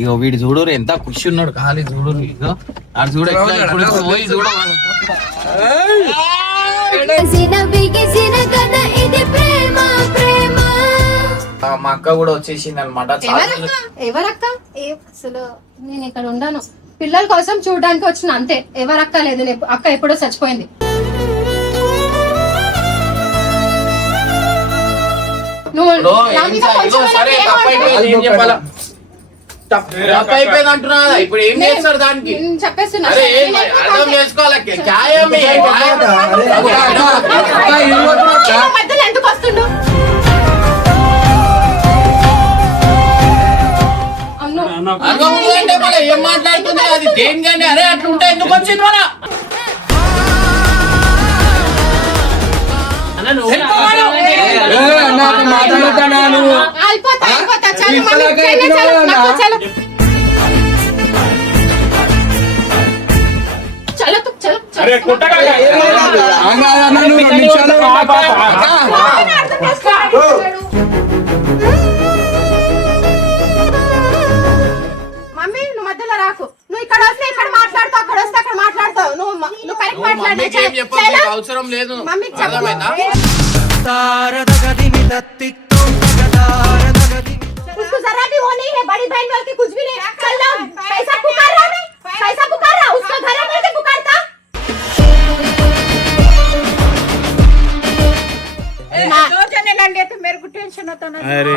ఇగో వీడు చూడరు ఎంత ఖుషి ఉన్నాడు ఖాళీ చూడరు ఇగో ఆడు చూడ ఇప్పుడు పోయి చూడ మా అక్క కూడా వచ్చేసింది అనమాట. ఎవరక్క అసలు నేను ఇక్కడ ఉండను, పిల్లల కోసం చూడడానికి వచ్చిన అంతే. ఎవరక్క లేదు, అక్క ఎప్పుడో చచ్చిపోయింది. అయిపోయింది అంటున్నా ఇప్పుడు ఏం చేస్తారు దానికి చెప్పేస్తున్నా అర్థం చేసుకోవాలి. ఎందుకు వస్తుండు అంటే మళ్ళీ ఏం మాట్లాడుతుంది అది దేనికండి? అరే అట్లా ఉంటే ఎందుకు వచ్చింది మన మమ్మీ నువ్వు మధ్యలో రాకు. నువ్వు ఇక్కడ వస్తే ఇక్కడ మాట్లాడతావు, అక్కడ వస్తే అక్కడ మాట్లాడతావు. నువ్వు కరెక్ట్ మాట్లాడే అవసరం లేదు. మమ్మీకి उसको जरा भी वो नहीं है, बड़ी बहन वाल की कुछ भी नहीं। चल ना, पैसा पुकार रहा है, पैसा पुकार रहा, उसका घर है बोल के पुकारता। दो जने लड़े तो मेरे को टेंशन होता ना। अरे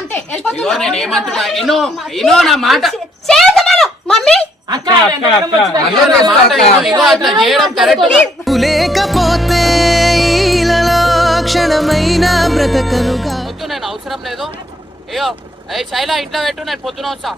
అంతే వెళ్ళిపోతున్నా. నేను ఏమంటున్నా ఇనో ఇనో నా మాట చేద్దామను మమ్మీ లేకపోతే క్షణమైన బ్రతకనుగా. నేను అవసరం లేదు. అయ్యో అయ్యి శైలా ఇంట్లో పెట్టు, నేను పొద్దున వస్తా.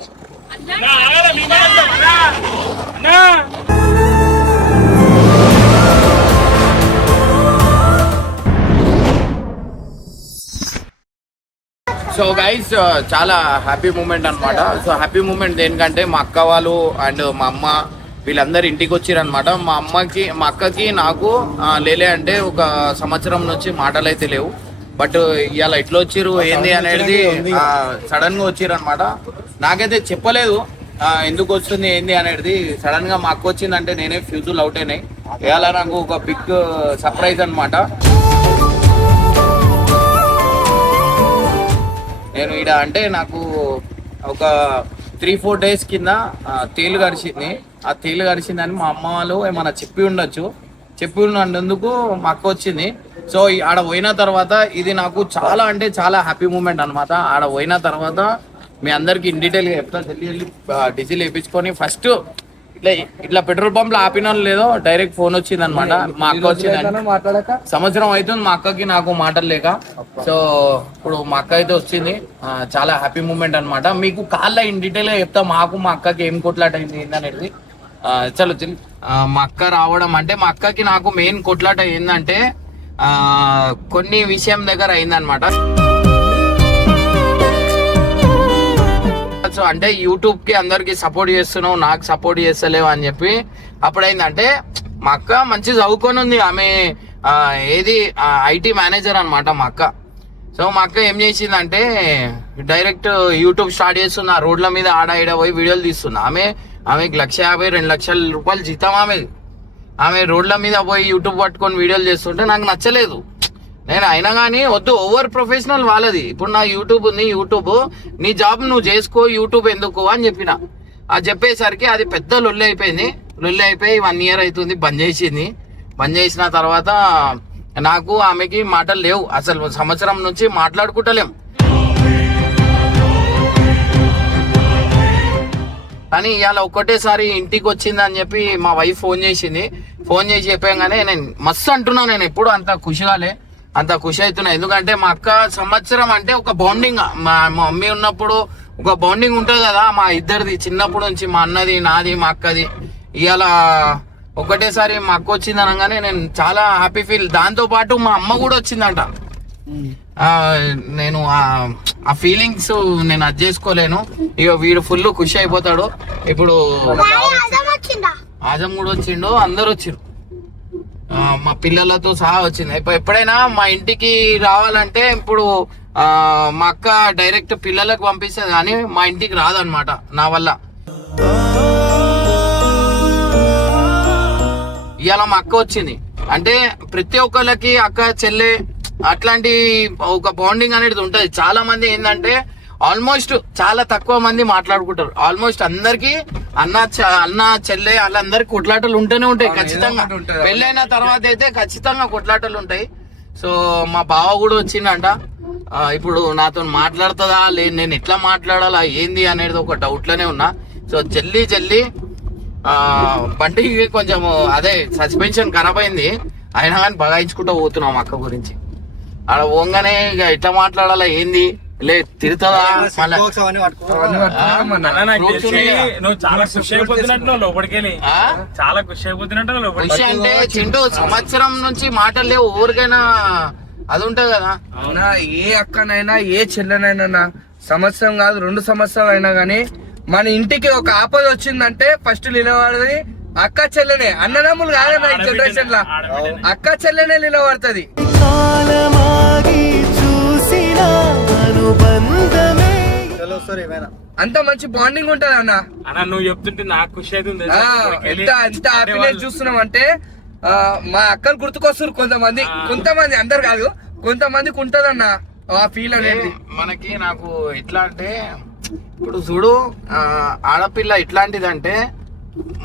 సో గైస్ చాలా హ్యాపీ మూమెంట్ అనమాట. సో హ్యాపీ మూమెంట్ దేనికంటే మా అక్క వాళ్ళు అండ్ మా అమ్మ వీళ్ళందరూ ఇంటికి వచ్చిరనమాట. మా అక్కకి నాకు లేలే అంటే ఒక సంవత్సరం నుంచి మాటలు అయితే లేవు. బట్ ఇవాళ ఎట్లా వచ్చిర్రు ఏంది అనేది సడన్ గా వచ్చిరనమాట. నాకైతే చెప్పలేదు ఎందుకు వస్తుంది ఏంది అనేది. సడన్ గా మా అక్క వచ్చిందంటే నేనే ఫ్యూజుల్ అవుట్ అయినాయి. ఇవాళ నాకు ఒక బిగ్ సర్ప్రైజ్ అనమాట. నేను ఈడ అంటే నాకు ఒక 3-4 days కింద తేలు గడిచింది. ఆ తేలు గడిచిందని మా అమ్మ వాళ్ళు ఏమన్నా చెప్పి ఉండొచ్చు. చెప్పి ఉన్నందుకు మా అక్క వచ్చింది. సో ఆడ పోయిన తర్వాత ఇది నాకు చాలా అంటే చాలా హ్యాపీ మూమెంట్ అనమాట. ఆడ పోయిన తర్వాత మీ అందరికి ఇన్ డీటెయిల్గా చెప్తా. డీజిల్ వేయించుకొని ఫస్ట్ ఇట్లా పెట్రోల్ పంప్ లో ఆపిన లేదో డైరెక్ట్ ఫోన్ వచ్చింది అనమాట. మా అక్క వచ్చింది. సంవత్సరం అవుతుంది మా అక్కకి నాకు మాటలు లేక. సో ఇప్పుడు మా అక్క అయితే వచ్చింది. చాలా హ్యాపీ మూమెంట్ అనమాట. మీకు కాళ్ళ ఇన్ డీటెయిల్ గా చెప్తా మాకు మా అక్కకి ఏం కొట్లాట అయింది ఏందనేది. చలో మా అక్క రావడం అంటే మా అక్కకి నాకు మెయిన్ కొట్లాట ఏంటంటే కొన్ని విషయం దగ్గర అయిందనమాట. సో అంటే యూట్యూబ్ కి అందరికి సపోర్ట్ చేస్తున్నావు, నాకు సపోర్ట్ చేస్తలేవు అని చెప్పి అప్పుడైందంటే మా అక్క మంచి చదువుకొని ఉంది. ఆమె ఏది ఐటీ మేనేజర్ అనమాట మా అక్క. సో మా అక్క ఏం చేసిందంటే డైరెక్ట్ యూట్యూబ్ స్టార్ట్ చేస్తుంది. ఆ రోడ్ల మీద ఆడ ఈడ పోయి వీడియోలు తీస్తుంది. ఆమెకి 1,50,000-2 లక్షల రూపాయలు జీతం. ఆమె రోడ్ల మీద పోయి యూట్యూబ్ పట్టుకొని వీడియోలు చేస్తుంటే నాకు నచ్చలేదు. నేను అయినా కానీ వద్దు, ఓవర్ ప్రొఫెషనల్ వాళ్ళది. ఇప్పుడు నా యూట్యూబ్ ఉంది, యూట్యూబ్ నీ జాబ్ నువ్వు చేసుకో, యూట్యూబ్ ఎందుకు అని చెప్పిన. అది చెప్పేసరికి అది పెద్ద లొల్లి అయిపోయింది. లొల్లి అయిపోయి 1 year అవుతుంది బంద్ చేసింది. బంద్ చేసిన తర్వాత నాకు ఆమెకి మాటలు లేవు. అసలు సంవత్సరం నుంచి మాట్లాడుకుంటలేం. కానీ ఇవాళ ఒక్కటేసారి ఇంటికి వచ్చింది అని చెప్పి మా వైఫ్ ఫోన్ చేసింది. ఫోన్ చేసి చెప్పాగానే నేను మస్తు అంటున్నా. నేను ఎప్పుడు అంత ఖుషి అవుతున్నా. ఎందుకంటే మా అక్క సంవత్సరం అంటే ఒక బాండింగ్. మా మమ్మీ ఉన్నప్పుడు ఒక బాండింగ్ ఉంటుంది కదా మా ఇద్దరిది, చిన్నప్పటి నుంచి మా అన్నది, నాది, మా అక్కది. ఇవాళ ఒకటేసారి మా అక్క వచ్చింది అనగానే నేను చాలా హ్యాపీ ఫీల్. దాంతో పాటు మా అమ్మ కూడా వచ్చిందంట. నేను ఆ ఫీలింగ్స్ నేను అది చేసుకోలేను. ఇక వీడు ఫుల్ ఖుషి అయిపోతాడు. ఇప్పుడు ఆజం కూడా వచ్చిండు, అందరు వచ్చిర్రు. మా పిల్లలతో సహా వచ్చింది. ఎప్పుడైనా మా ఇంటికి రావాలంటే ఇప్పుడు మా అక్క డైరెక్ట్ పిల్లలకు పంపిస్తుంది కానీ మా ఇంటికి రాదనమాట నా వల్ల. ఇవాళ మా అక్క వచ్చింది అంటే ప్రతి ఒక్కళ్ళకి అక్క చెల్లె అట్లాంటి ఒక బాండింగ్ అనేది ఉంటది. చాలా మంది ఏంటంటే ఆల్మోస్ట్ చాలా తక్కువ మంది మాట్లాడుకుంటారు. ఆల్మోస్ట్ అందరికి అన్న చెల్లె వాళ్ళందరికి కొట్లాటలు ఉంటూనే ఉంటాయి ఖచ్చితంగా. పెళ్ళైన తర్వాత అయితే ఖచ్చితంగా కొట్లాటలు ఉంటాయి. సో మా బావ కూడా వచ్చిందంట. ఇప్పుడు నాతో మాట్లాడుతుందా లేదు, నేను ఎట్లా మాట్లాడాలా ఏంది అనేది ఒక డౌట్ లోనే ఉన్నా. సో జల్దీ బండికి కొంచెం అదే సస్పెన్షన్ ఖరాబ్ అయింది, అయినా కానీ బగాయించుకుంటూ పోతున్నాం అక్క గురించి. ఆడ పోగానే ఇక ఎట్లా మాట్లాడాలా ఏంది లే తిరుగుతుందా ఖుషి అంటే చింటూ సంవత్సరం నుంచి మాటలు లేవు ఊరికైనా అది ఉంటది కదా. అవునా, ఏ అక్కనైనా ఏ చెల్లెనైనా సంవత్సరం కాదు 2 సంవత్సరాలు అయినా గానీ మన ఇంటికి ఒక ఆపద వచ్చిందంటే ఫస్ట్ నిలబడది అక్క చెల్లెనే. అన్నదమ్ములు కాదన్న ఈ జనరేషన్ లా అక్క చెల్లెనే నిలబడుతుంది. అంత మంచి బాండింగ్ ఉంటది అన్న. నువ్వు చెప్తుంటే నాకు ఖుషి అవుతుంది. ఎంత హ్యాపీనెస్ చూస్తున్నాం అంటే మా అక్కలు గుర్తుకొస్తారు కొంతమంది అందరు కాదు, కొంతమందికి ఉంటదన్న ఆ ఫీల్ అనేది. మనకి నాకు ఎట్లా అంటే ఇప్పుడు చూడు ఆడపిల్ల ఎట్లాంటిదంటే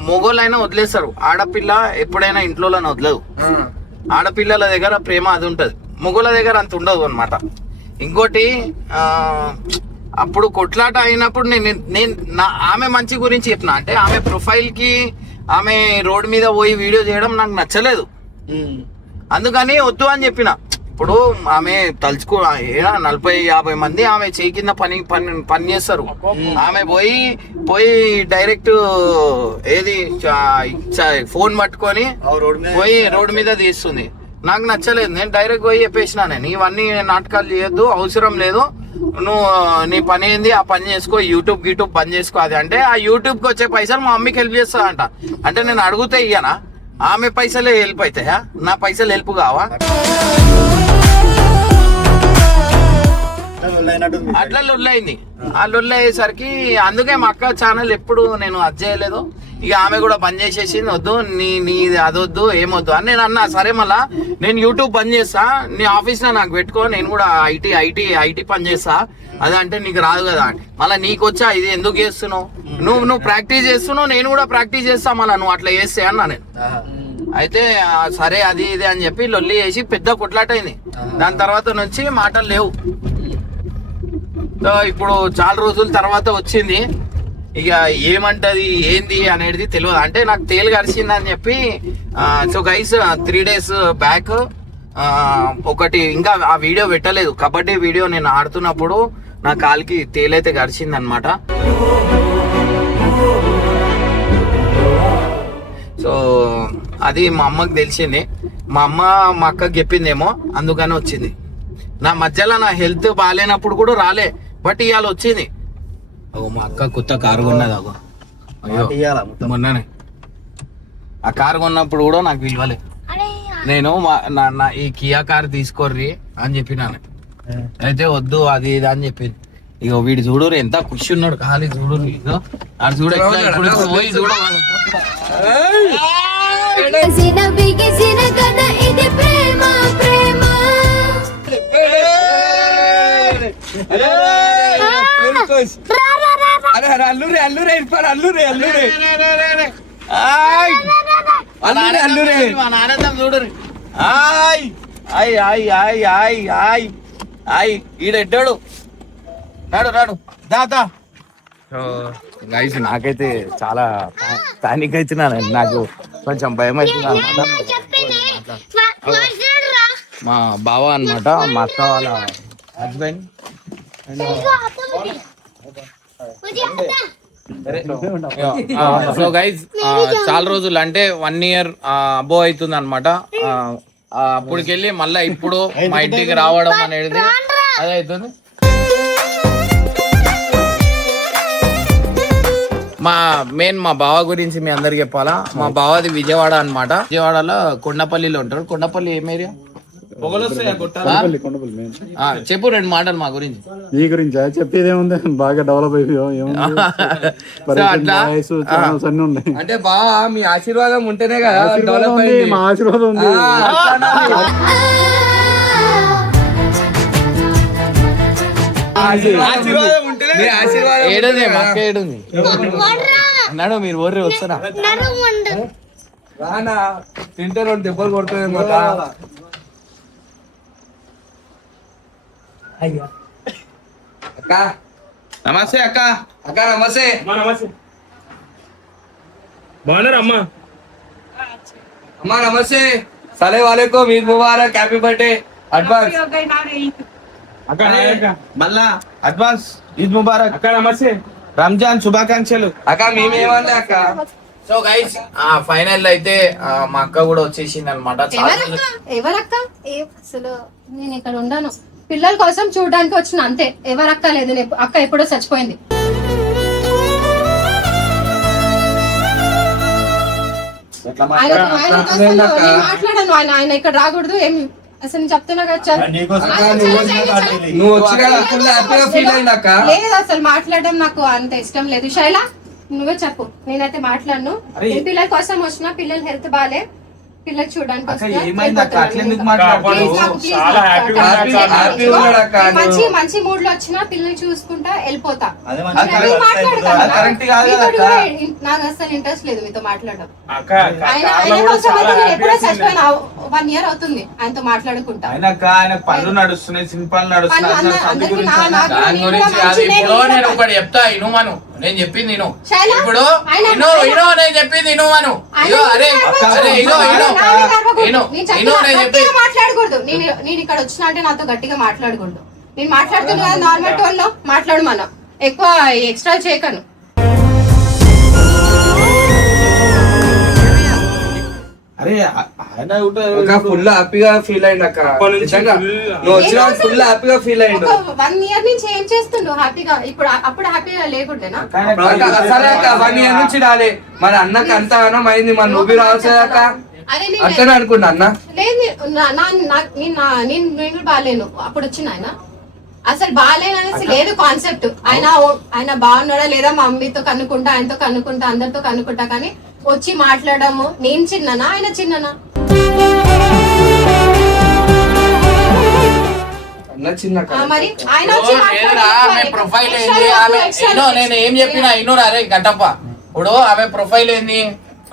మొగోళ్ళైనా వదిలేస్తారు, ఆడపిల్ల ఎప్పుడైనా ఇంట్లోనే వదలదు. ఆడపిల్లల దగ్గర ప్రేమ అది ఉంటది, మొగోళ్ళ దగ్గర అంత ఉండదు అనమాట. ఇంకోటి అప్పుడు కొట్లాట అయినప్పుడు నేను ఆమె మంచి గురించి చెప్పిన అంటే ఆమె ప్రొఫైల్ కి ఆమె రోడ్ మీద పోయి వీడియో చేయడం నాకు నచ్చలేదు, అందుకని వద్దు అని చెప్పిన. ఇప్పుడు ఆమె తలుచుకో 40-50 మంది ఆమె చేయి కింద పని చేస్తారు. ఆమె పోయి డైరెక్ట్ ఏది ఫోన్ పట్టుకొని పోయి రోడ్ మీద తీస్తుంది, నాకు నచ్చలేదు. నేను డైరెక్ట్ పోయి చెప్పేసిన, నేను ఇవన్నీ నాటకాలు చేయొద్దు, అవసరం లేదు, నువ్వు నీ పని ఏంది ఆ పని చేసుకో, యూట్యూబ్ బంద్ చేసుకో. అది అంటే ఆ యూట్యూబ్ కి వచ్చే పైసలు మా మమ్మీకి హెల్ప్ చేస్తా అంట. అంటే నేను అడుగుతే ఇయ్యనా, ఆమె పైసలే హెల్ప్ అవుతాయా, నా పైసలు హెల్ప్ కావా? అట్లా లొల్లైంది. ఆ లొల్లయ్యేసరికి అందుకే మా అక్క ఛానల్ ఎప్పుడు నేను అది చేయలేదు. ఇక ఆమె కూడా బంద్ చేసేసింది, వద్దు నీ అదొద్దు ఏమొద్దు అని నేను అన్నా. సరే మళ్ళా నేను యూట్యూబ్ బంద్ చేస్తా, నీ ఆఫీస్ లో నాకు పెట్టుకో, నేను కూడా ఐటీ పని చేస్తా, అదంటే నీకు రాదు కదా. మళ్ళీ నీకు వచ్చా ఇది ఎందుకు చేస్తున్నావు, నువ్వు ప్రాక్టీస్ చేస్తున్నావు, నేను కూడా ప్రాక్టీస్ చేస్తా, మళ్ళీ నువ్వు అట్లా చేస్తే అన్నా నేను. అయితే సరే అది ఇది అని చెప్పి లొల్లి చేసి పెద్ద కొట్లాటైంది. దాని తర్వాత నుంచి మాటలు లేవు. ఇప్పుడు చాలా రోజుల తర్వాత వచ్చింది, ఇక ఏమంటది ఏంది అనేది తెలియదు. అంటే నాకు తేలు గరిచింది అని చెప్పి సో గైస్ 3 days బ్యాక్ ఒకటి ఇంకా ఆ వీడియో పెట్టలేదు, కబడ్డీ వీడియో నేను ఆడుతున్నప్పుడు నా కాలికి తేలైతే గరిచింది అనమాట. సో అది మా అమ్మకి తెలిసింది, మా అక్కకి చెప్పిందేమో, అందుకని వచ్చింది. నా మధ్యలో నా హెల్త్ బాగాలేనప్పుడు కూడా రాలే, బట్ ఇవాళ వచ్చింది. అగో మా అక్క కొత్త కారు కొన్నది, అగో మొన్ననే ఆ కారు కొన్నప్పుడు కూడా నాకు విలువలే. నేను ఈ కియా కార్ తీసుకోర్రి అని చెప్పినాను, అయితే వద్దు అది ఇది అని చెప్పింది. ఇక వీడు చూడరు ఎంత ఖుషి ఉన్నాడు, ఖాళీ చూడరు అది చూడ పోయి చూడ. ఆనందం చూడరు. ఈడెడ్డాడు, నాడు దాదా. గైస్ నాకైతే చాలా పానిక్ అవుతున్నా, నాకు కొంచెం భయం అవుతుంది అన్నమాట. మా బావ అన్నమాట, మా అక్క వాళ్ళ హస్బెండ్. సో గైస్ చాలా రోజులు అంటే 1 year అబో అవుతుంది అనమాట. అప్పటికెళ్ళి మళ్ళీ ఇప్పుడు మా ఇంటికి రావడం అనేది అదే అవుతుంది. మా బావ గురించి మీ అందరికి చెప్పాలా. మా బావది విజయవాడ అన్నమాట. విజయవాడలో కొండపల్లిలో ఉంటాడు. కొండపల్లి ఏం ఏరియా? చెప్పు 2 మాటలు మా గురించి. నీ గురించి చెప్పేది ఏముంది, బాగా డెవలప్ అయిపోయావు. అన్ని ఉన్నాయి అంటే బాగా మీ ఆశీర్వాదం ఉంటేనే కదా డెవలప్ ఉంది, మా ఆశీర్వాదం ఉంది. మీ ఆశీర్వాదం ఏడుంది మా అక్క ఏడుంది అన్నాడు. మీరు ఊర్రి వస్తారా? రానా తింటే 2 దెబ్బలు కొడుతుంది మాట. అక్క నమస్తే అక్క. అక్క నమస్తే. బాగున్నారా అమ్మా? అమ్మా నమస్తే. సలే వాలేకుమ్, ఈద్ ముబారక్, హ్యాపీ బర్త్డే అడ్వాన్స్. మళ్ళా అడ్వాన్స్ ఈద్ ముబారక్. అక్క నమస్తే. రంజాన్ శుభాకాంక్షలు. అక్క మేమేమన్నా అక్క. సో గైస్ ఫైనల్ అయితే మా అక్క కూడా వచ్చేసింది అనమాట. ఎవరక్క? అసలు నేను ఇక్కడ ఉండను, పిల్లల కోసం చూడడానికి వచ్చిన అంతే. ఎవరక్క లేదు, అక్క ఎప్పుడో చచ్చిపోయింది. మాట్లాడాను, ఆయన ఇక్కడ రాకూడదు ఏమి అసలు నేను చెప్తున్నా కదా. నువ్వు వచ్చిన హ్యాపీగా ఫీల్ అయింది అక్క. లేదు అసలు మాట్లాడడం నాకు అంత ఇష్టం లేదు. శైలా నువ్వే చెప్పు, నేనైతే మాట్లాడను. పిల్లల కోసం వచ్చిన, పిల్లల హెల్త్ బాలే, పిల్లలు చూడడానికి మంచి మూడ్ లో వచ్చినా పిల్లల్ని చూసుకుంటా వెళ్ళిపోతా. నాకు అసలు ఇంట్రెస్ట్ లేదు మీతో మాట్లాడడం. ఆయన కోసం ఎప్పుడో చచ్చిపోయినా 1 year అవుతుంది ఆయనతో మాట్లాడుకుంటా. పనులు నడుస్తున్నాయి, సింపుల్ నడుస్తున్నాయి. చెప్తా ఇనుమను, నేను చెప్పింది నేను ఇప్పుడు నేను చెప్పింది ఇనుమను. మాట్లాడకూడదు. నేను ఇక్కడ వచ్చిన అంటే నాతో గట్టిగా మాట్లాడకూడదు. నేను మాట్లాడుతున్నా కదా నార్మల్ టోన్ లో మాట్లాడు, మనం ఎక్కువ ఎక్స్ట్రా చేయకను. అరే ఫుల్ హ్యాపీగా ఫీల్ అయింది అక్క. నువ్వు వచ్చిన ఫుల్ హ్యాపీగా ఫీల్ అయ్యిండు. 1 year నుంచి ఏం చేస్తుండు హ్యాపీగా? ఇప్పుడు అప్పుడు హ్యాపీగా లేకుంటేనా? సరే అక్క 1 year నుంచి రాలే, మరి అన్నకి అంత అనం అయింది, మరి నువ్వు రావచ్చు అక్క. అట్లనే అనుకున్నా అన్న. లేదు నేను బాగాలేను అప్పుడు వచ్చిన ఆయన. అసలు బాగాలేననేసి లేదు కాన్సెప్ట్. ఆయన బాగున్నాడా లేదా మా మమ్మీతో కనుక్కుంటా, ఆయనతో కనుక్కుంటా, అందరితో కనుక్కుంటా, కానీ వచ్చి మాట్లాడము. నేను చిన్ననా ఆయన చిన్ననా? మరి ఆయన ప్రొఫైల్ ఏంది నేను ఏం చెప్పినా ఇన్నోరా? అరే గట్టప్ప, ఇప్పుడు ఆమె ప్రొఫైల్ ఏంది?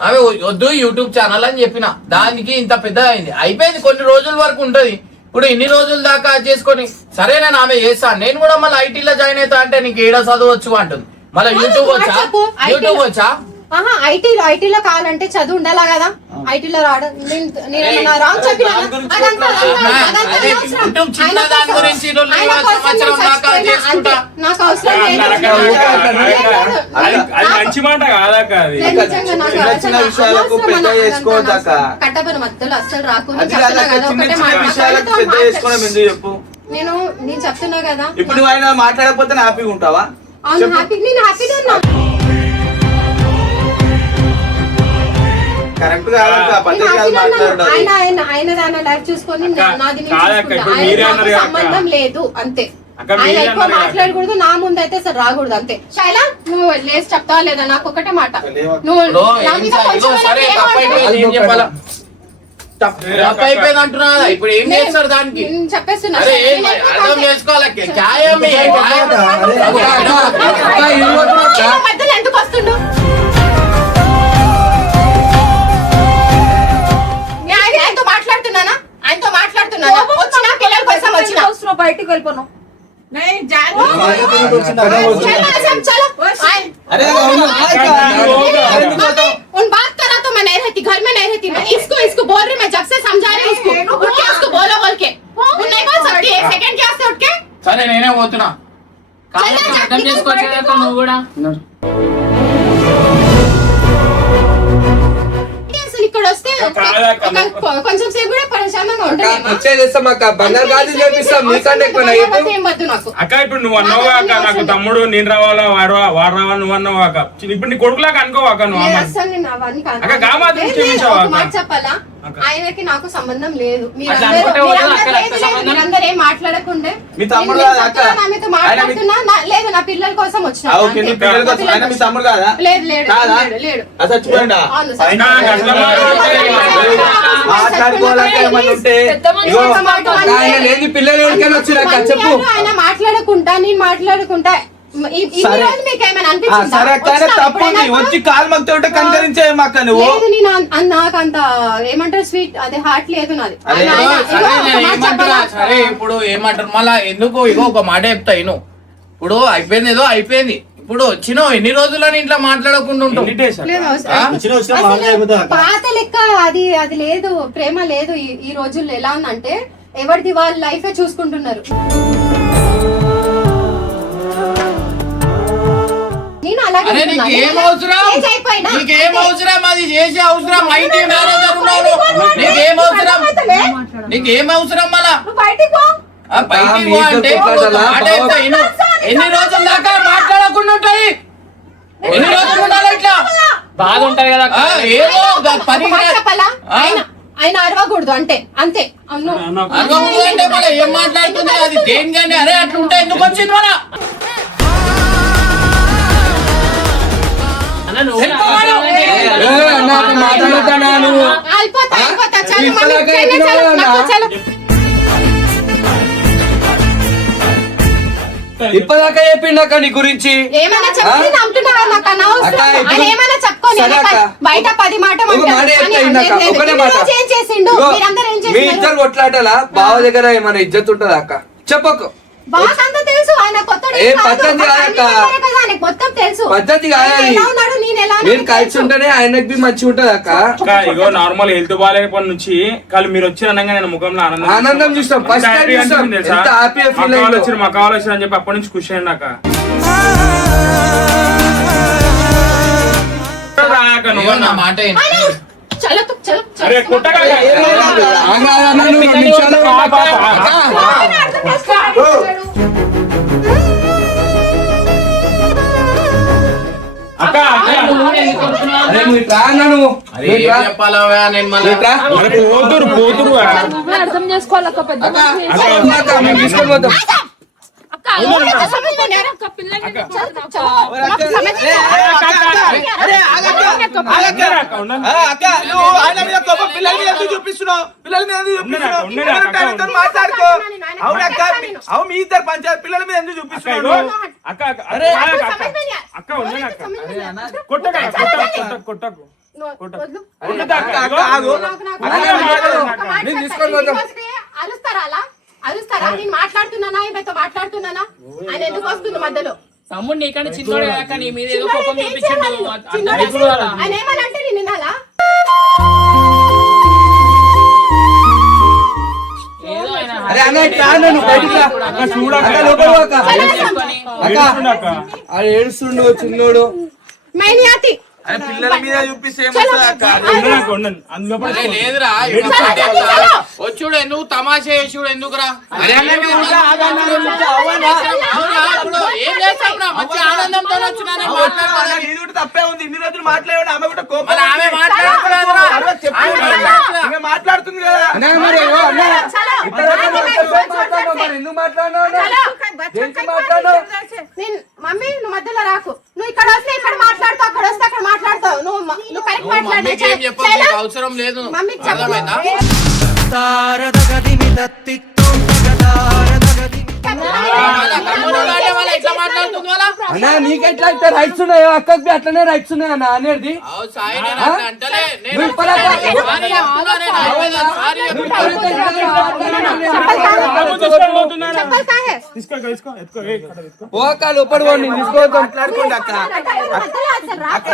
ఆమె వద్దు యూట్యూబ్ ఛానల్ అని చెప్పిన, దానికి ఇంత పెద్ద అయింది. అయిపోయింది, కొన్ని రోజుల వరకు ఉంటది. ఇప్పుడు ఇన్ని రోజుల దాకా చేసుకొని సరే నేను ఆమె చేస్తాను, నేను కూడా మళ్ళీ ఐటీలో జాయిన్ అవుతా అంటే నీకు ఏడా చదవచ్చు అంటుంది. మళ్ళీ యూట్యూబ్ వచ్చా? ఐటీలో కావాలంటే చదువు ఉండాలా కదా? ఐటీలో రావడం రాంగ్ చెప్పినా నాకు అవసరం మంచి మాట కాదక్క. కట్టబడి మధ్యలో అస్సలు రాకుండా నేను చెప్తున్నా కదా. ఇప్పుడు ఆయన మాట్లాడకపోతే హ్యాపీగా ఉంటావా? అవును హ్యాపీ, నేను హ్యాపీగా ఉన్నా. ఆయన లైఫ్ చూసుకొని నాది సంబంధం లేదు అంతే. ఆయన ఎక్కువ మాట్లాడకూడదు, నా ముందు అయితే అసలు రాకూడదు అంతే. శైలా నువ్వు లేచి చెప్తావా లేదా? నాకు ఒకటే మాట, నువ్వు అయిపోయింది అంటున్నా. ఇప్పుడు ఏం చేస్తారు దానికి? చెప్పేస్తున్నా మధ్యలో ఎందుకు వస్తుండు? ఆయనతో మాట్లాడుతున్నానా? వచ్చిన పిల్లల కోసం వచ్చిన బయటికి వెళ్ళిపోను. बात करा तो मैं नहीं रहती, घर में नहीं रहती मैं. इसको बोल रही, मैं जब से समझा रही उसको बोलो बोल के नहीं बोल सकती. 1 सेकंड क्या उठ के సరే నేనే పోతున్నా. అర్థం చేసుకోవచ్చు నువ్వు కూడా. అసలు ఇక్కడ వస్తే కొంచెం సేపు కూడా ప్రశాంతంగా అక్క ఉంటానేమా? వచ్చే చేస్తాం అక్క, బంగారు గాజులు చేపిస్తాం, నీకంటే ఎక్కువ నైట్. ఏం వద్దు నాకు. అక్క ఇప్పుడు నువ్వు అన్నావు అక్క నాకు తమ్ముడు నేను రావాలా వాడు రావాలి నువ్వు అన్నావు అక్క. ఇప్పుడు నీ కొడుకులాగా అనుకో అక్క నువ్వు నేను అమ్మ. అస్సలు నేను అవన్నీ కాదు. అక్క, గా మాత్రం లేదు, క్షమించావా ఒక అక్క? మాట చెప్పాలా, ఆయనకి నాకు సంబంధం లేదు. అట్లా అనుకుంటే వద్దు అక్క, రక్త సంబంధం. మీరందరూ ఏం మాట్లాడకుండే మీ తమ్ముడు నేను కాదా అక్క? కొత్తగా ఆమెతో మాట్లాడుతున్నా లేదు నా పిల్లల కోసం వచ్చిన ఓకే నీ పిల్లల కోసం ఆయన మీ తమ్ముడు కాదా? లేదు లేడు కాదా? లేడు, లేడు అది చచ్చిపోయిందా? అవును, ఆయన అట్లా మాట్లాడుకోవాలంటే ఏమన్నా ఉంటే ఇగో, ఆయన లేని పిల్లలు ఎవరికైనా వచ్చినాక చెప్పు. ఆయన మాట్లాడుకుంటా నేను మాట్లాడుకుంటా ఈ సరే. రోజు మీకు ఏమైనా ఆ, అనిపించిందా? సరే అక్క ఆయన వచ్చినా తప్పు ఉంది ఎప్పుడైనా వచ్చి కాలు మగ్గుతూ ఉంటే కనికరించే అక్క నువ్వు. లేదు నేను నాకు అంత ఏమంటారు స్వీట్ అదే హార్ట్ లేదు నాది. అరే, ఆయన- ఆయన- సరే, ఇగో, ఒక మాట ఏమంటారా? చెప్పాలా? సరే ఇప్పుడు ఏమంటారు మళ్ళా ఎందుకు ఇగో ఒక మాట చెప్తా ఇను. ఇప్పుడు అయిపోయింది ఏదో అయిపోయింది. ఇప్పుడు వచ్చినావు ఎన్ని రోజులని ఇంట్లో మాట్లాడకుండా ఉంటావు? ఎన్ని days అక్క? లేదు, అసలు పాత లెక్క అది అది లేదు, ప్రేమ లేదు. ఈ రోజుల్లో ఎలా ఉందంటే ఎవరిది వాళ్ళ లైఫ్ చూసుకుంటున్నారు. నేను అలాగే అరే ఉంటున్నా. నీకు ఏం అవసరం? ఏజ్ అయిపోయినా. నీకేం అవసరం? అది చేసే అవసరం ఐటీ మేనేజర్ ఉన్నాడు. నీకేం అవసరం? నీకేం అవసరం మళ్ళా? నువ్వు బయటికి పో. ఆ బయటికి పో అంటే ఒక మాట చెప్తా ఇను. ఎన్ని రోజుల దాకా మాట్లాడకుండా ఉంటాయి? ఎన్ని రోజులు ఉండాలి ఇట్లా? బాధ ఉంటది కదా ఆ, అక్క. ఏదో ఒక ఒక పని మాట చెప్పాలా? ఆయన అరవకూడదు అంటే అంతే. అవును. అనుభవం అంటే మళ్ళీ ఏం మాట్లాడుతుంది అది దేనికంటే అరే అట్లా ఉంటే ఎందుకు వచ్చింది మన అన్న నువ్వు నాకు మాట్లాడతానా నువ్వు? అయిపోతా చాలు ఇప్పుడు మమ్మీ, దాకా చలో, ఎట్లా చలో, ఉన్నా? నాకు చలో. ఇప్పటిదాకా చెప్పిండక్క నీ గురించి. ఏమైనా చెప్పి నమ్ముతున్నావా? నాకు అనవసరం. అక్క, ఇప్పుడు- ఆయన ఏమైనా చెప్పుకొని సరే అక్క. బయట 10 మాట ఒక మాట మాట్లాడు. చెప్తా కానీ ఇందాక, లేదు, ఒకటే ఈ మాట. రోజు ఏం చేసిండు? ఇగో, మీరందరూ ఏం మీ చేస్తున్నారు? ఇద్దరు కొట్లాటలా బావ దగ్గర ఏమైనా ఇజ్జత్ ఉంటదా అక్క? చెప్పకు. బాగా తెలుసు ఆయన కొత్తడు ఏ కాదు. పద్ధతి కాదక్క. ఆయన కదా, ఆయనకు మొత్తం తెలుసు. పద్ధతి కాదు ఆయన అది. ఎలా ఉన్నాడు, నేను ఎలా మీరు ఉన్నాను కలిసి తెలుసు. ఉంటేనే ఆయనకి బి మంచిగా ఉంటది అక్క. అక్క ఇగో నార్మల్ హెల్త్ బాగాలేపటి నుంచి కానీ మీరు వచ్చిన అనగా నేను ముఖంలో ఆనందం చూస్తాం. First time చూస్తాం. ఎంత happy feel అయిందో. వచ్చిన మా కావాలి వచ్చిన అని చెప్పి అప్పటి నుంచి ఖుషి అయ్యండి అక్క. ఇగో నా మాట విను. ఆయన, చలో తు, చలో, చలో. అరే కొట్టగా ఆగా, అన్న, నువ్వు 2 నిమిషాలు అక్క. ఆయన అర్థం చేసుకో. అక్క అక్క నువ్వు ఎందుకు కొడుతున్నావు? అరే నువ్వు ఇట్రా అన్న, నువ్వు అరే ఏం ఇట్రా. చెప్పాలా నేను మళ్ళీ ఇట్రా. అరే పోతురు పోతురు నువ్వే అర్థం చేసుకోవాలక్క పెద్ద అక్క, మనిషి. అక్క, అక్క, మేము తీసుకొని పోతాం. అక్క ఎవరైతే సమజ్ఞానం అక్క పిల్లల్ని చలో, మాకు సమస్య లేదు. పిల్లల మీద ఎందుకు చూపిస్తున్నావు? పిల్లల మీద ఎందుకు చూపిస్తున్నావు? ఉన్నదా, అక్క, ఎవరితో ఆయనతో మాట్లాడుకో. అవునక్క, అవును మీ ఇద్దరు పంచాయతీ పిల్లల మీద ఎందుకు చూపిస్తున్నావు? అక్క అక్క అరే, అక్క సమజ్ఞ లేదు. అక్క ఉన్నాను అక్క సమజ్ఞ కొట్టక కొట్టకు కొట్టకు వద్దు. అక్క, అక్క, ఆగు. నేను తీసుకొని పోతాం. అరుస్తారా అలా? అరుస్తారా? నేను మాట్లాడుతున్నానా ఈమెతో మాట్లాడుతున్నానా? ఆయన ఎందుకు వస్తుంది మధ్యలో? తమ్ముడు నీకంటే చిన్నోడే కాక నీ మీద ఏదో కోపం చిన్నోడు ఏం చూపించిండు. చేయాలి? అట్లా చిన్నోడు ఇప్పుడు అలా. ఆయన ఏమని అంటే నేను వినాలా? ఏదో ఆయన అరే అన్న, ఇట్రా అన్న, నువ్వు బయటికి రా. అక్క చూడక్క అక్క, లోపలికి పో అక్క. చేసుకొని అక్క, అది ఏడుస్తుండు చిన్నోడు. మైని ఆతి. అరే పిల్లల మీద చూపిస్తే ఏమవుతుంది అక్క? అందులో అరే లేదురా వచ్చుడు నువ్వు తమాషా చేసుడు ఎందుకురా? అరే అన్న, నువ్వు కూడా ఆగన్నా, నువ్వు అవునా? అవునా? ఇప్పుడు ఏం చేస్తావురా? మంచి ఆనందంతో వచ్చినానే మాట్లాడతాను. ఇది కూడా తప్పే ఉంది. ఇన్ని రోజులు మాట్లాడాడు ఆమె కూడా కోపం. ఆమె మాట్లాడుతున్నదిరా. ఆమె మాట్లాడుతుంది కదా. అన్న, మరి ఓ అన్న, చలో. ఇప్పటిదాకా నువ్వు ఎంతసేపు మాట్లాడినావు? మరి ఎందుకు మాట్లాడినావు అన్న? దేనికి మాట్లాడినావు? నేను మమ్మీ నువ్వు మధ్యలో రాకు. నువ్వు ఇక్కడ వస్తే ఇక్కడ మాట్లాడుతావు, అక్కడ వస్తే అక్కడ మాట్లాడతావు. నువ్వు కరెక్ట్ మాట్లాడు. మమ్మీకి ఏం చెప్పావు? నీకు అవసరం లేదు. మమ్మీకి చెప్పు. అర్థమైందా? తమ్ముడు అంటే వాళ్ళ ఎట్లా మాట్లాడుతుంది వాళ్ళ? అన్న, నీకెట్లా అయితే రైట్స్ ఉన్నాయో అక్కకి బి అట్లనే రైట్స్ ఉన్నాయి అన్న అనేది. అవు సాయి నేను అట్లా అంటలే. నేను నువ్వు ఇప్పటిదాకా- సారీ చెప్తున్నా, నేను అయిపోయిందా? సారీ నువ్వు చెప్తున్నా. ఇప్పటిదాకా ఇట్లా మాట్లాడినావు. చెప్పాలి కాహే. తీసుకో తీసుకో ఎత్తుకో తీసుకో ఓ అక్క, లోపల పో, నేను తీసుకోవద్దాం. మాట్లాడుకోండి అక్క. మధ్యలో అసలు రాకు.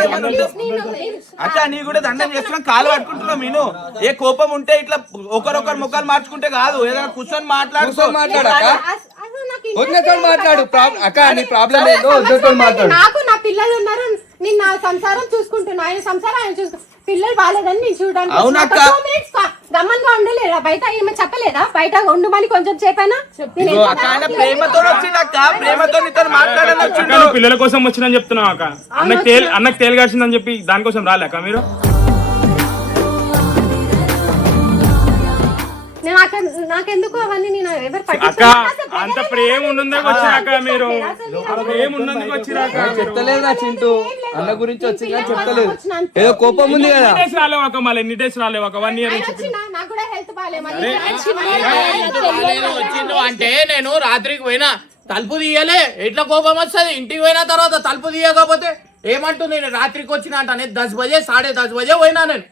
అక్క నీ కూడా దండం చేస్తున్నాం, కాలు పట్టుకుంటున్నాం. నేను ఏ కోపం ఉంటే ఇట్లా ఒకరొకరు ముఖాలు మార్చుకుంటే కాదు, ఏదైనా కూర్చొని మాట్లాడుకో. కూర్చొని మాట్లాడు అక్క. అసలు నాకు వదినతో మాట్లాడు. అక్క, నీ ప్రాబ్లం ఏందో వదినతో మాట్లాడు. నాకు నా పిల్లలు ఉన్నారు. నేను నా సంసారం చూసుకుంటున్నా, ఆయన సంసారం ఆయన చూసుకుంటా. పిల్లలు బాగాలేదని నేను చూడడానికి అవునక్క. వచ్చిన. ఒక 2 minutes గమ్మన్గా ఉండలేదా బయట ఏమో చెప్పలేదా బయట ఉండమని కొంచెం సేపైనా నేను ఇదిగో ఎంత అక్క ఆయన దానికి ప్రేమతో వచ్చిందక్క, ప్రేమతో నీతో మాట్లాడాలని అక్క వచ్చిండు. నువ్వు పిల్లల కోసం వచ్చినని చెప్తున్నావు అక్క. అన్నకు తేలు కాసిందని చెప్పి దానికోసం రాలేక మీరు? నాకెందుకు అవన్నీ నేను ఎవరు అక్క పట్టించుకోను. అసలు అంత brother ప్రేమ అనే ఉన్నందుకు కాదు. వచ్చినాక మీరు అసలు ప్రేమ ఉన్నందుకు వచ్చినాక చెప్తలేదా చింటూ అన్న గురించి వచ్చిందా పిల్లల కోసం చెప్తలేదు. వచ్చిన అంతే. ఏదో కోపం ఉంది కదా. ఎన్ని డేస్ రాలేవు అక్క, మళ్ళీ ఎన్ని డేస్ రాలేవు అక్క? 1 year ఆయన వచ్చినా నాకు కూడా హెల్త్ బాగాలేదు వచ్చిండు అంటే నేను రాత్రికి పోయినా తలుపు తీయలే, ఎట్లా కోపం వస్తుంది? ఇంటికి పోయిన తర్వాత తలుపు తీయకపోతే ఏమంటుంది? నేను రాత్రికి వచ్చిన అంట, నేను 10 బజే 10:30 బజే పోయినా నేను.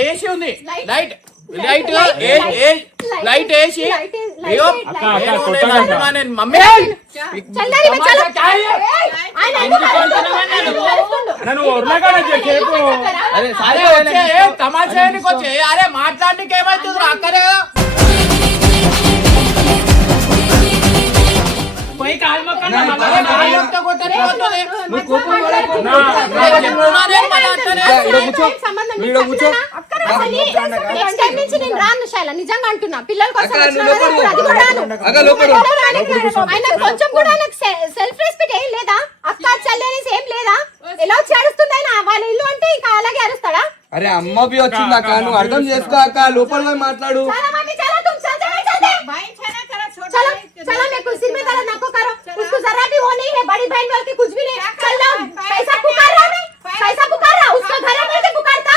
ఏసీ ఉంది, లైట్ లైట్ లైట్ వేసి అయ్యో అక్క, కొత్తగా అక్క. నేను మమ్మీ నన్ను ఒర్లగానే చెప్పు. అరే వచ్చే, తమాషానికి వచ్చే, అరే మాట్లాడడానికి ఏమైతుంది అక్కడే పోయి కాలు మొక్కన్నా అరే కాలు మొక్కితే కొట్టని పోతుంది. నువ్వు కోపం పడకు. నేను చెప్తున్నానే మళ్ళీ అట్లనే. వీడియో కూర్చో. నిజంగా అంటున్నా పిల్లల కోసం అక్క, వచ్చినా నువ్వు కదా, ఇప్పుడు అది కూడా రాను. అక్క, లోపడు. ఇప్పుడు రానికి ఆయన కొంచెం కూడా సెల్ఫ్ రెస్పెక్ట్ ఏం లేదా? అక్క చెల్లి అనేసి ఏం లేదా? ఎలా వచ్చి అరుస్తుంది ఆయన? వాళ్ళ ఇల్లు అంటే ఇంకా అలాగే అరుస్తాడా? అరే అమ్మవి వచ్చింది అక్క, నువ్వు అర్థం చేసుకో అక్క, లోపల పోయి మాట్లాడు. चलो मम्मी चलो तुम चलते हैं चलते चलो चलो मैं कुछ सिर में दर्द ना को करो उसको जरा भी वो नहीं है बड़ी बहन बोल के कुछ भी नहीं चल लो पैसा पुकार रहा मैं पैसा पुकार रहा उसका घर है बोल के पुकारता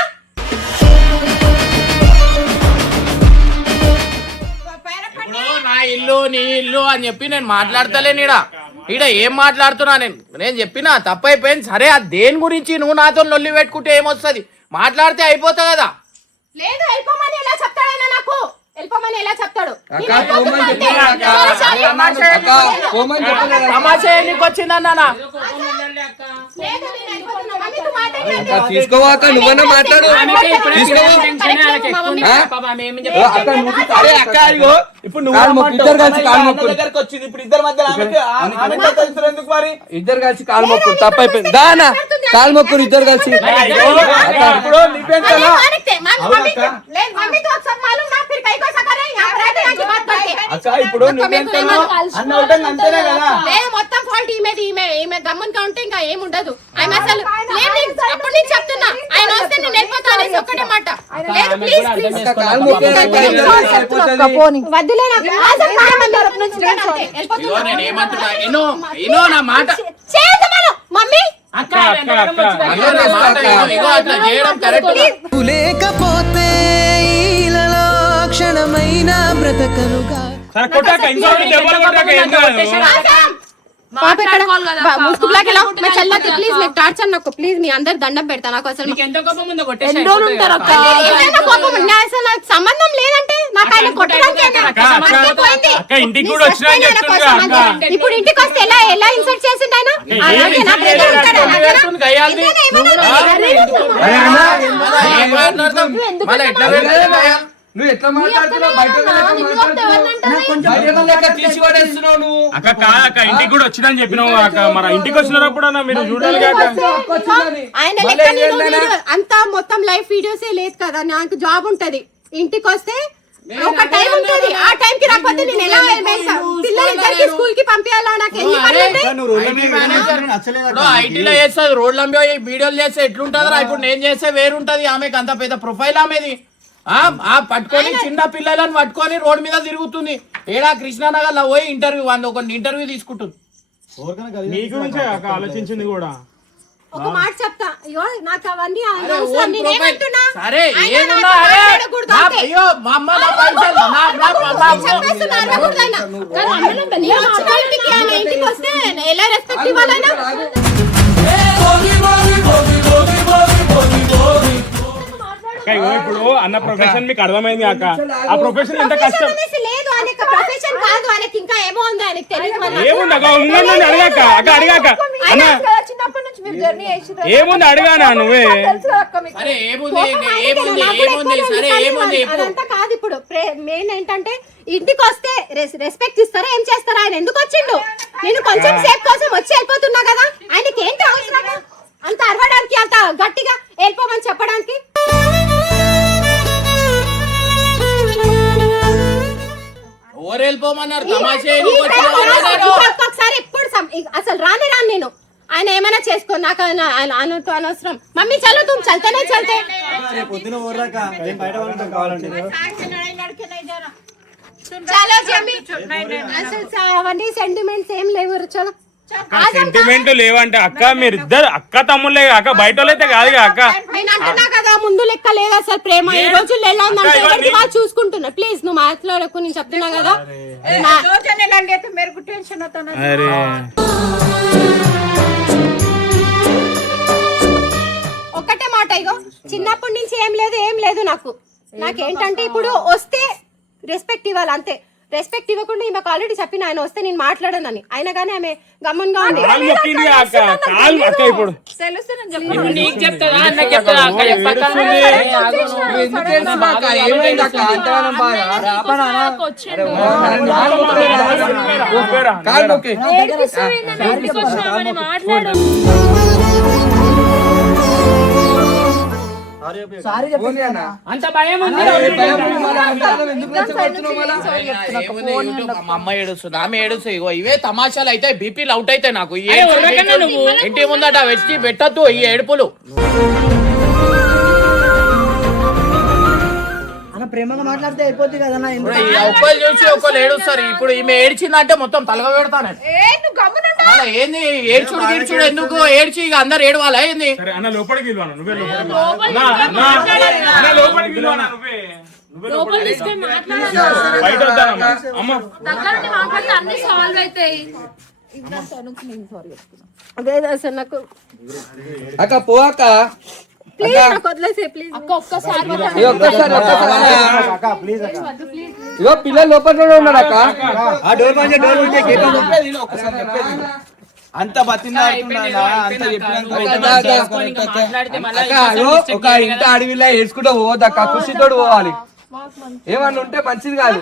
ఇప్పుడు నా ఇల్లు నీ ఇల్లు అని చెప్పి నేను మాట్లాడతలేను ఈడ ఏం మాట్లాడుతున్నా నేను చెప్పినా తప్పైపోయింది. సరే ఆ దేని గురించి నువ్వు నాతో లొల్లి పెట్టుకుంటే ఏమొస్తుంది? మాట్లాడితే అయిపోతా కదా. లేదు వెళ్ళిపోమని ఎలా చెప్తాడైనా నాకు వెళ్ళిపోమని ఎలా చెప్తాడు అక్క పోమని చెప్పలేదు అక్క. అక్క పోమని చెప్పలేదు. తమాషా నీకు వచ్చిందన్నా లేదు నేను వెళ్ళిపోతున్నా మమ్మీ తు మాట్లాడు అక్క తీసుకోవాక నువ్వన్నా మాట్లాడు. అక్క నువ్వు అరే అక్క ఇగో ఇప్పుడు నువ్వు ఇద్దరు కలిసి కాలు మొక్కు. వచ్చింది ఇప్పుడు ఇద్దరు మధ్య ఎందుకు మరి? ఇద్దరు కలిసి కాలు మొక్కు తప్పైపోయింది. దానా కాలు మొక్కురు ఇద్దరు కలిసి. ఇప్పుడు నీపేంటనా? లేదు మమ్మీ तो सब मालूम ना फिर कहीं को सका रहे यहां पर रहते हैं की बात करके అక్క ఇప్పుడు నువ్వేంటన్నా అన్న ఉంటుంది అంతేనే కదా. లేదు మొత్తం ఫాల్ట్ ఈమె గమ్మున ఉంటే ఇంకా ఏం ఉండదు ఆయన అసలు లేదు అప్పుడు నేను చెప్తున్నా ఆయన వస్తే నేను వెళ్ళిపోతా అనేసి ఒక్కటే మాట లేదు ప్లీజ్ ప్లీజ్ అక్క కాలు మొక్కేదాకా ఇద్దరు కలిసి అయిపోతుంది. వద్దులే నాకు అసలు కామన్ తరపు నుంచి నేను అంతే ఇదిగో వెళ్ళిపోతున్నా నేను ఏమంటున్నా ఎన్నో నా మాట చేద్దామను మమ్మీ అక్క అన్నో నా మాట ఇగో అట్లా చేయడం కరెక్ట్. నువ్వు లేకపోతే ఈలలో క్షణమైన బ్రతకనుగా సరే కొట్టాక ఇంకోటి దెబ్బలు కొట్టాక ఏం కాదు. పాప ఇక్కడ ముసుగులా కెలా मैं चलना थी प्लीज मैं टार्चर నాకు ప్లీజ్ మీ అందరు దండం పెడతా నాకు అసలు నీకు ఎంత కోపం ఉందో కొట్టేసి ఏమైనా కోపం ఉన్నా అసలు నాకు సంబంధం లేదంటే నాకు ఆయన కొట్టడానికి అక్క ఇంటికి కూడా వచ్చినా అని చెప్తుందిగా అక్క. ఇప్పుడు ఇంటికి వస్తే ఎలా ఇన్సల్ట్ చేసిండు ఆయన అలాగే నా ఏం దగ్గర ఉంటాడా? నా దగ్గర చేస్తుంది గయ్యాల్ది? అరే అన్న ఏం మాట్లాడతాం? మళ్ళీ ఎట్లా వెళ్ళాలి? నువ్వు ఎట్లా మాట్లాడుతున్నావు? బయట లెక్క తీసి పడేస్తున్నావు నువ్వు. అక్క కాదక్క ఇంటికి కూడా వచ్చిందని చెప్పినావు అక్క. మరి ఇంటికి వచ్చినప్పుడు మీరు చూడాలి కాక. ఆయన లెక్క నేను వీడియో అంతా మొత్తం లైవ్ వీడియోసే లేదు కదా నాకు జాబ్ ఉంటది ఇంటికి వస్తే ఒక టైం ఉంటది ఆ టైం కి రాకపోతే నేను ఎలా వెళ్తా పిల్లలిద్దరికి స్కూల్ కి పంపించాలా నాకు ఎన్ని పనులు ఉంటాయి ఐటీలో చేస్తుంది రోడ్ల వీడియోలు చేస్తే ఎట్లుంటదిరా? ఇప్పుడు నేను చేస్తే వేరుంటది. ఆమెకు అంత పెద్ద ప్రొఫైల్ ఆమెది. ఆ పట్టుకొని చిన్న పిల్లలను పట్టుకొని రోడ్ మీద తిరుగుతుంది. ఏడా కృష్ణానగర్ లో పోయి ఇంటర్వ్యూ తీసుకుంటుంది. నీ గురించే అక్క ఆలోచించింది కూడా. ఒక మాట చెప్తా అయ్యో నాకు అవన్నీ అనవసరం నేనేమంటున్నా సరే ఆయన ఏమున్నా నాతో అరే మాట్లాడకూడదు అంతే. అయ్యో మా అమ్మ నా పైసలు చెప్పేస్తున్నా, అరవకూడదు ఆయన. నేను వచ్చిన ఇంటికి ఆయన ఇంటికి వస్తే ఎలా రెస్పెక్ట్ ఇవ్వాలైనా అక్క ఇగో ఇప్పుడు అన్న ప్రొఫెషన్ మీకు అర్థమైంది అక్క. ఆ ప్రొఫెషన్ ఎంత కష్టం. లేదు ఆయనకి ప్రొఫెషన్ కాదు ఆయనకి ఇంకా ఏమో ఉంది ఆయనకి తెలియదు మరి. ఏముంది అక్క ఉందని అడిగాక అక్క అడిగాక అన్న చిన్నప్పటి నుంచి మీరు జర్నీ చేసి ఏముంది అడిగానా నువ్వే. సరే ఏముంది సరే ఏముంది అదంతా కాదు ఇప్పుడు మెయిన్ ఏంటంటే ఇంటికి వస్తే రెస్పెక్ట్ ఇస్తారా ఏం చేస్తారా ఆయన ఎందుకు వచ్చిండు నేను కొంచెం సేపు కోసం వచ్చి వెళ్ళిపోతున్నా కదా, ఆయనకి ఏంటి అవసరం అంత అరవడానికి, అంత గట్టిగా వెళ్ళిపోమని చెప్పడానికి? ఎవరు వెళ్ళిపోమన్నారు? తమాషా ఒక్కొక్కసారి ఎప్పుడు అసలు రాను నేను. ఆయన ఏమైనా చేసుకో, నాకు అన్నట్టు అనవసరం. మమ్మీ చలో తుమ్ చల్తేనే చల్తే. చలో జమ్మి, అసలు అవన్నీ సెంటిమెంట్స్ ఏం లేవు. చలో సెంటిమెంట్ లేవంటే అక్క, మీరు ఇద్దరు అక్క తమ్ముళ్ళే అక్క, బయట అయితే కాదు అక్క. నేను అంటున్నా కదా, ముందు లెక్క లేదు అసలు ప్రేమ. ఈ రోజుల్లో ఎలా ఉందంటే ఎవరికి వాళ్ళు చూసుకుంటున్నా. ప్లీజ్ నువ్వు మాట్లాడకు, నేను చెప్తున్నా కదా. అరే ఒక్కటే మాట, ఇగో చిన్నప్పటి నుంచి ఏం లేదు నాకేంటంటే ఇప్పుడు వస్తే రెస్పెక్ట్ ఇవ్వాలి అంతే. రెస్పెక్ట్ ఇవ్వకుండా ఈమెకు ఆల్రెడీ చెప్పిన, ఆయన వస్తే నేను మాట్లాడనని. అయినా కానీ ఆమె గమ్మునుగా ఉంది. ఇప్పుడు నీకు చెప్తారా అన్నకి చెప్తారా అక్క? చెప్పక అంత భయం ఉంది. మా అమ్మ ఏడుస్తుంది, ఆమె ఏడుస్తుంది. ఇగో ఇవే తమాషాలు అయితే బీపీలు అవుట్ అయితే నాకు. ఇంటి ముందట వచ్చి పెట్టద్దు ఈ ఏడుపులు. ప్రేమగా మాట్లాడితే అయిపోతుంది కదా. ఒక్కరు చూసి ఒక్కరు ఏడుస్తారు. ఇప్పుడు ఈమె ఏడ్చిందంటే మొత్తం తలగ పెడతాను. ఏంది ఏడ్చుడు గీడ్చుడు ఎందుకు? ఏడ్చి ఇక అందరు ఏడవాలా ఏంది? అన్న లోపలికి వెళ్ళాను, నువ్వే లోపలికి వెళ్ళాను, బయట వద్దానమ్మా. అమ్మ అదే అసలు నాకు అక్క పో అక్క, ప్లీజ్ నాకు వదిలేసే ప్లీజ్. ఇగో పిల్లలు లోపల ఉన్నారు అక్క. అంత బతిన్నాడుతున్నా, అంత ఒక ఇంటి అడవిలో వేసుకుంటూ పోవద్దక్క, ఖుషితోడు పోవాలి. ఏమన్నా ఉంటే మంచిది కాదు.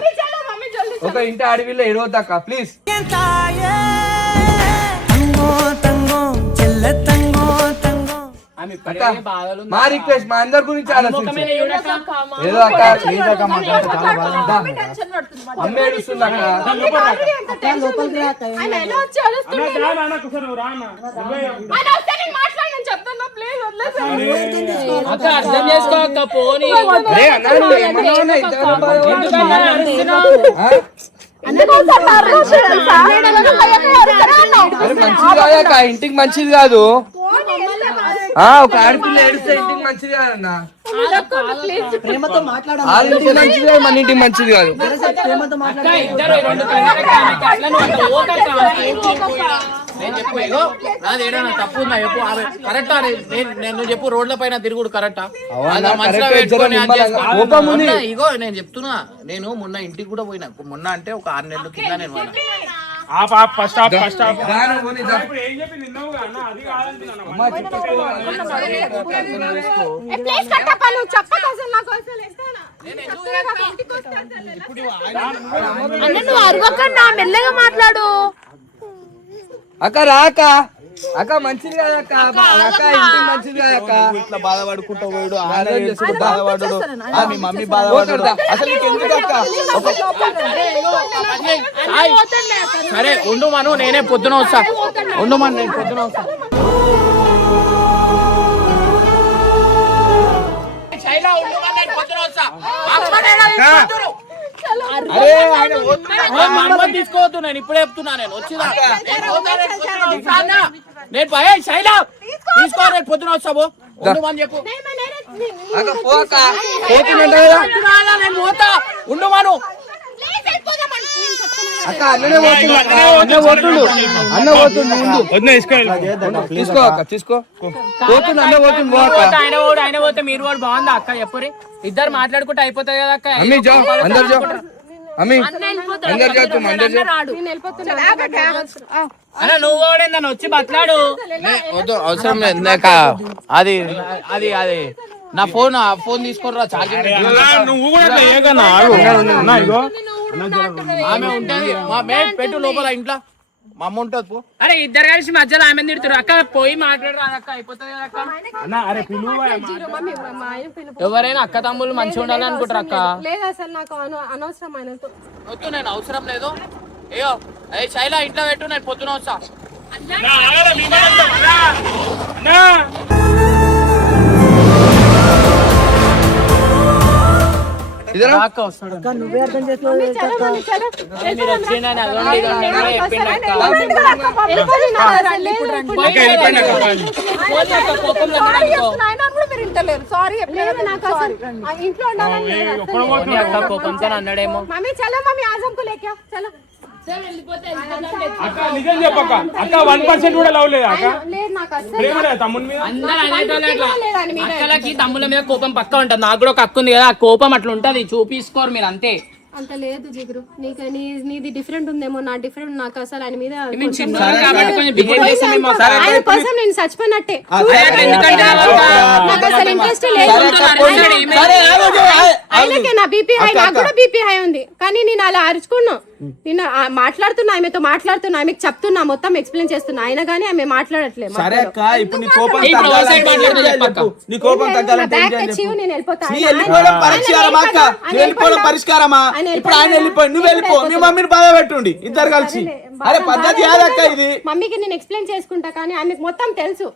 ఒక ఇంటి అడవిలో ఏడవద్దక్క ప్లీజ్. మా రిక్వెస్ట్, మా అందరి గురించి ఆలోచించు. ఏదో అక్క ప్లీజ్ అక్క, అమ్మ ఏడుస్తుంది అక్క. ఆయన ఎలా వచ్చి అరుస్తున్నాడు? ఆయన వస్తే నేను మాట్లాడను చెప్తాను, ప్లీజ్ వదిలేసే. అక్క అర్థం చేసుకో అక్క, పోనీ. ఇంటికి మంచిది కాదు. ఒక ఆడపిల్ల ఏడిస్తే ఇంటికి మంచిది కాదన్న. ప్రేమతో మాట్లాడాలి, ఆడింటి మంచిది కాదు, మన ఇంటికి మంచిది కాదు. ప్రేమతో అక్క ఇద్దరు రెండు కళ్ళకి అట్లా నువ్వు అట్లా ఓకక్క. నేను చెప్పు, ఇగో నాది ఏదైనా తప్పు ఉందా చెప్పు. కరెక్టా? నేను చెప్పు, రోడ్ల పైన తిరుగుడు కరెక్టా? ఇగో నేను చెప్తున్నా, నేను మొన్న ఇంటికి కూడా పోయినా. మొన్న అంటే ఒక 6 నెలల కింద నేను పోయినా. ఫస్ట్ ప్లీజ్ కట్టప్ప, నువ్వు చెప్పక అసలు నాకు అసలు ఎట్లా నువ్వు అరవకన్నా మెల్లగా మాట్లాడు. అక్క రాక అక్క మంచిది కాదక్క, అక్క ఇంటికి మంచిది కాదక్క. ఇట్లా బాధపడుకుంటూ పోయాడు, ఆన్లైన్ చేసుకుంటూ బాధపడు, మీ మమ్మీ బాధపడు. అసలు నీకు ఎందుకు అక్క? సరే ఉండు మను, నేనే పొద్దున వస్తా. ఉండు మను, నేను పొద్దున వస్తా. శైలా ఉండు మను, నేను పొద్దున వస్తా. అరే ఆయన అనుమతి తీసుకోవద్దు, నేను ఇప్పుడే చెప్తున్నా. నేను వచ్చినా నేను శైలా తీసుకో, నేను పొద్దున వస్తావు ఉండమని చెప్పు. నేను పోతా ఉండమను. అక్క అన్ననే పోతుండు, అన్న పోతుండు, అన్న పోతుండు. తీసుకో అక్క, తీసుకో. పోతుండు, అన్న పోతుండు. ఆయన పోతే మీరు కూడా బాగుందా అక్క? చెప్పరి, ఇద్దరు మాట్లాడుకుంటే అయిపోతుంది కదా అక్క. అమ్మి జా, అందరు జా, అమ్మి అందరు జా, తుమ్ అందరు జా. అన్న నువ్వు కూడా నన్ను వచ్చి బట్లాడు. అవసరం లేదు నాకు. అది అది అది నా ఫోన్ తీసుకోరా, ఛార్జింగ్. నువ్వు కూడా ఏగన్నా ఆగు. ఆమె ఉంటుంది, మా మేడ్ పెట్టు లోపల ఇంట్లో. మా అమ్మ ఉంటుంది పో. అరే ఇద్దరు కలిసి మధ్యలో ఆమె తిడుతురు అక్క పోయి మాట్లాడరాదు అక్క అయిపోతుంది కదా అక్క. అన్న అరే పిలువు ఎవరైనా అక్క తమ్ముళ్ళు మంచిగా ఉండాలని అనుకుంటారు అక్క. లేదు అసలు నాకు అనవసరం ఆయనతో. వద్దు నేను అవసరం లేదు. అయ్యో అయ్యి శైలా ఇంట్లో పెట్టు, నేను పొద్దున వస్తా. అక్క వస్తాడు అక్క నువ్వే అర్థం చేసుకోవాలి మీరు వచ్చిండని అదొండి ఇదొండి అని కూడా చెప్పిండు అక్క. పోనీ అక్క, కోపంలో ఉన్నాడనుకో. పోనీ అక్క కోపంతో అన్నాడేమో. అక్క నిజం చెప్పక్క, అక్క 1% కూడా లవ్ లేదా అక్క? ప్రేమ లేదా తమ్ముని మీద? అందరూ అనేటోళ్ళు అట్లా. అక్కలకి తమ్ముల మీద కోపం పక్కా ఉంటది. నాకు కూడా ఒక అక్క ఉంది కదా, ఆ కోపం అట్లా ఉంటది, చూపిసుకోరు మీరు అంతే. అంత లేదు జిగురు, నీకు నీది డిఫరెంట్ ఉందేమో, నా డిఫరెంట్. నాకు అసలు ఆయన మీద మేము చిన్నవాళ్ళం కాబట్టి కొంచెం బిహేవ్ చేసామేమో అక్క. ఆయన కోసం నేను చచ్చిపోయినట్టే. ఎందుకంటే నాకు అసలు ఇంట్రెస్ట్ లేదు. ఆయనకే నా బీపీ హై, నాకు కూడా బీపీ హై ఉంది. కానీ నేను అలా అరుచుకున్నా, నేను మాట్లాడుతున్నా, ఆమెతో మాట్లాడుతున్నా, ఆమెకు చెప్తున్నా, మొత్తం ఎక్స్ప్లెయిన్ చేస్తున్నా. అయినా కానీ ఆమె మాట్లాడట్లేదు. సరే అక్క, ఇప్పుడు నీ కోపం ఇప్పుడు ఓ సైడ్ మాట్లాడుతూ చెప్పక్క. నీ కోపం తగ్గాలంటే ఏం బ్యాగ్ చేయాలి తెచ్చి చెప్పు? నేను వెళ్ళిపోతాను. నీ వెళ్ళిపోవడం పరిష్కారమా అక్క? నీ వెళ్ళిపోవడం పరిష్కారమా? ఇప్పుడు ఆయన వెళ్ళిపోయి నువ్వు వెళ్ళిపో, మీ మమ్మీని బాధ పెట్టుండి ఇద్దరు కలిసి. అరే పద్ధతి కాదక్క ఇది. మమ్మీకి నేను ఎక్స్ప్లెయిన్ చేసుకుంటా, కానీ ఆమెకు మొత్తం తెలుసు.